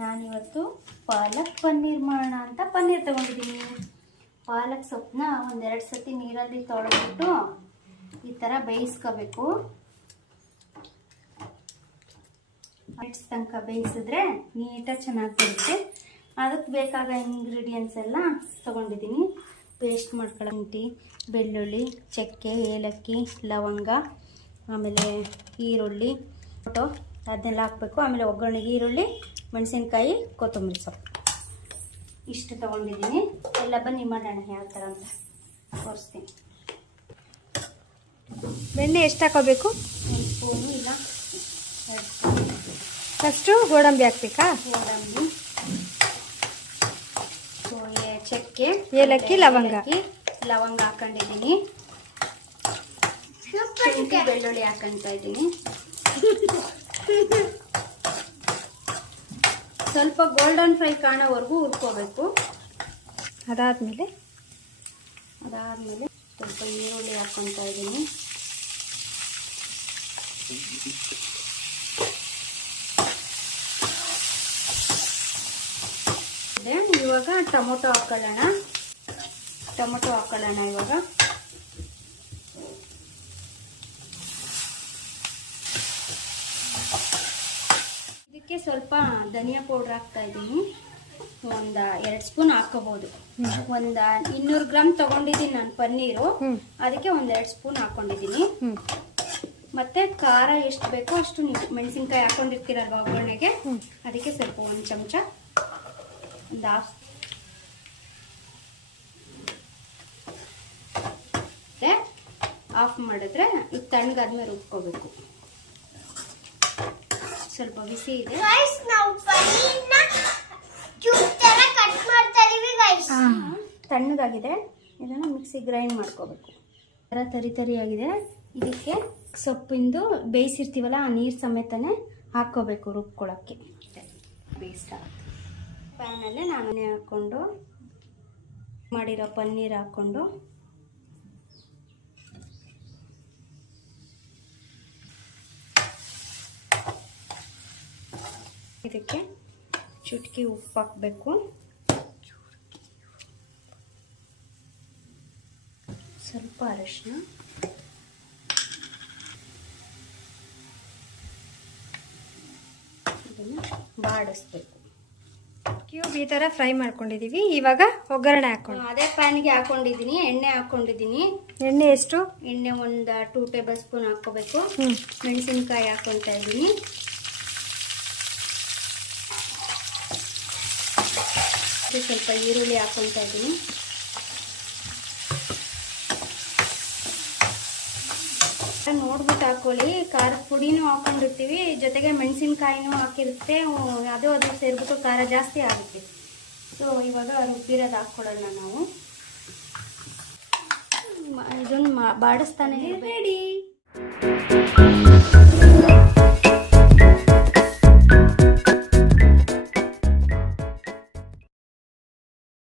ನಾನಿವತ್ತು ಪಾಲಕ್ ಪನ್ನೀರ್ ಮಾಡೋಣ ಅಂತ ಪನ್ನೀರ್ ತೊಗೊಂಡಿದ್ದೀನಿ. ಪಾಲಕ್ ಸೊಪ್ಪನ್ನ ಒಂದೆರಡು ಸತಿ ನೀರಲ್ಲಿ ತೊಳೆದ್ಬಿಟ್ಟು ಈ ಥರ ಬೇಯಿಸ್ಕೋಬೇಕು. ಮಿನಿಟ್ಸ್ ತನಕ ಬೇಯಿಸಿದ್ರೆ ನೀಟಾಗಿ ಚೆನ್ನಾಗಿ ಬರುತ್ತೆ. ಅದಕ್ಕೆ ಬೇಕಾದ ಇಂಗ್ರೀಡಿಯೆಂಟ್ಸ್ ಎಲ್ಲ ತೊಗೊಂಡಿದ್ದೀನಿ. ಪೇಸ್ಟ್ ಮಾಡ್ಕೊಳ್ಳಿ, ಬೆಳ್ಳುಳ್ಳಿ, ಚಕ್ಕೆ, ಏಲಕ್ಕಿ, ಲವಂಗ, ಆಮೇಲೆ ಈರುಳ್ಳಿ, ಟೊಮೊಟೊ ಅದನ್ನೆಲ್ಲ ಹಾಕಬೇಕು. ಆಮೇಲೆ ಒಗ್ಗರಣೆಗೆ ಈರುಳ್ಳಿ, ಮೆಣಸಿನ್ಕಾಯಿ, ಕೊತ್ತಂಬರಿ ಸೊಪ್ಪು ಇಷ್ಟು ತೊಗೊಂಡಿದ್ದೀನಿ. ಎಲ್ಲ ಬನ್ನಿ ಮಾಡೋಣ ಯಾವ ಥರ ಅಂತ ತೋರಿಸ್ತೀನಿ. ಬೆಣ್ಣೆ ಎಷ್ಟು ಹಾಕೋಬೇಕು? 1 ಸ್ಪೂನು ಇಲ್ಲ 2 ಸ್ಪೂನ್. ಫಸ್ಟು ಗೋಡಂಬಿ ಹಾಕ್ಬೇಕಾ? ಗೋಡಂಬಿ, ಚಕ್ಕೆ, ಏಲಕ್ಕಿ, ಲವಂಗ ಹಾಕೊಂಡಿದ್ದೀನಿ. ಶುಂಠಿ ಬೆಳ್ಳುಳ್ಳಿ ಹಾಕೊಳ್ತಾ ಇದ್ದೀನಿ. ಸ್ವಲ್ಪ ಗೋಲ್ಡನ್ ಫ್ರೈ ಕಾಣೋವರೆಗೂ ಹುರ್ಕೋಬೇಕು. ಅದಾದ್ಮೇಲೆ ಸ್ವಲ್ಪ ಈರುಳ್ಳಿ ಹಾಕೊಳ್ತಾ ಇದ್ದೀನಿ. ಇವಾಗ ಟೊಮೊಟೊ ಹಾಕೊಳ್ಳೋಣ. ಇವಾಗ ಇದಕ್ಕೆ ಸ್ವಲ್ಪ ಧನಿಯಾ ಪೌಡ್ರ್ ಹಾಕ್ತಾ ಇದ್ದೀನಿ. ಒಂದು 2 ಸ್ಪೂನ್ ಹಾಕೋಬಹುದು. ಒಂದು 200 ಗ್ರಾಮ್ ತಗೊಂಡಿದ್ದೀನಿ ನಾನು ಪನ್ನೀರು, ಅದಕ್ಕೆ 1-2 ಸ್ಪೂನ್ ಹಾಕೊಂಡಿದ್ದೀನಿ. ಮತ್ತೆ ಖಾರ ಎಷ್ಟು ಬೇಕೋ ಅಷ್ಟು ನೀವು ಮೆಣಸಿನ್ಕಾಯಿ ಹಾಕೊಂಡಿರ್ತೀರಲ್ವ ಒಗ್ಗರಣೆಗೆ, ಅದಕ್ಕೆ ಸ್ವಲ್ಪ 1 ಚಮಚ, ಒಂದು ಹಾಫ್. ಆಫ್ ಮಾಡಿದ್ರೆ ಇದು ತಣ್ಣಗಾದ್ಮೇಲೆ ರುಬ್ಕೋಬೇಕು. ಸ್ವಲ್ಪ ಬಿಸಿ ಇದೆ. ತಣ್ಣಗಾಗಿದೆ. ಇದನ್ನು ಮಿಕ್ಸಿ ಗ್ರೈಂಡ್ ಮಾಡ್ಕೋಬೇಕು. ಥರ ತರಿಯಾಗಿದೆ. ಇದಕ್ಕೆ ಸೊಪ್ಪಿಂದು ಬೇಯಿಸಿರ್ತೀವಲ್ಲ ಆ ನೀರು ಸಮೇತನೇ ಹಾಕ್ಕೋಬೇಕು ರುಬ್ಕೊಳ್ಳೋಕ್ಕೆ. ಬೇಯಿಸ್ಟ ಪ್ಯಾನಲ್ಲೇ ನಾನೇ ಹಾಕ್ಕೊಂಡು ಮಾಡಿರೋ ಪನ್ನೀರ್ ಹಾಕ್ಕೊಂಡು ಇದಕ್ಕೆ ಚುಟ್ಕಿ ಉಪ್ಪು ಹಾಕಬೇಕು. ಸ್ವಲ್ಪ ಅರಿಶಿನ, ಇದನ್ನು ಬಾಡಿಸ್ಬೇಕು. ಕ್ಯೂಬ್ ಈ ಥರ ಫ್ರೈ ಮಾಡ್ಕೊಂಡಿದ್ದೀವಿ. ಇವಾಗ ಒಗ್ಗರಣೆ ಹಾಕೊಂಡು ಅದೇ ಪ್ಯಾನ್ಗೆ ಹಾಕೊಂಡಿದ್ದೀನಿ. ಎಣ್ಣೆ ಹಾಕೊಂಡಿದ್ದೀನಿ. ಎಣ್ಣೆ ಎಷ್ಟು? ಎಣ್ಣೆ ಒಂದು 2 ಟೇಬಲ್ ಸ್ಪೂನ್ ಹಾಕೋಬೇಕು. ಮೆಣಸಿನ್ಕಾಯಿ ಹಾಕೊಳ್ತಾ ಇದ್ದೀನಿ. ಸ್ವಲ್ಪ ಈರುಳ್ಳಿ ಹಾಕೊಳ್ತಾ ಇದ್ದೀನಿ. ನೋಡ್ಬಿಟ್ಟು ಹಾಕೊಳ್ಳಿ. ಖಾರದ ಪುಡಿನೂ ಹಾಕೊಂಡಿರ್ತೀವಿ, ಜೊತೆಗೆ ಮೆಣಸಿನ್ಕಾಯಿನೂ ಹಾಕಿರುತ್ತೆ. ಅದು ಸೇರಿಬಿಟ್ಟು ಖಾರ ಜಾಸ್ತಿ ಆಗುತ್ತೆ. ಸೊ ಇವಾಗ ರುಬ್ಬಿರೋದು ಹಾಕ್ಕೊಳ್ಳೋಣ ನಾವು. ಇದನ್ನು ಬಾಡಿಸ್ತಾನೆ ರೆಡಿ.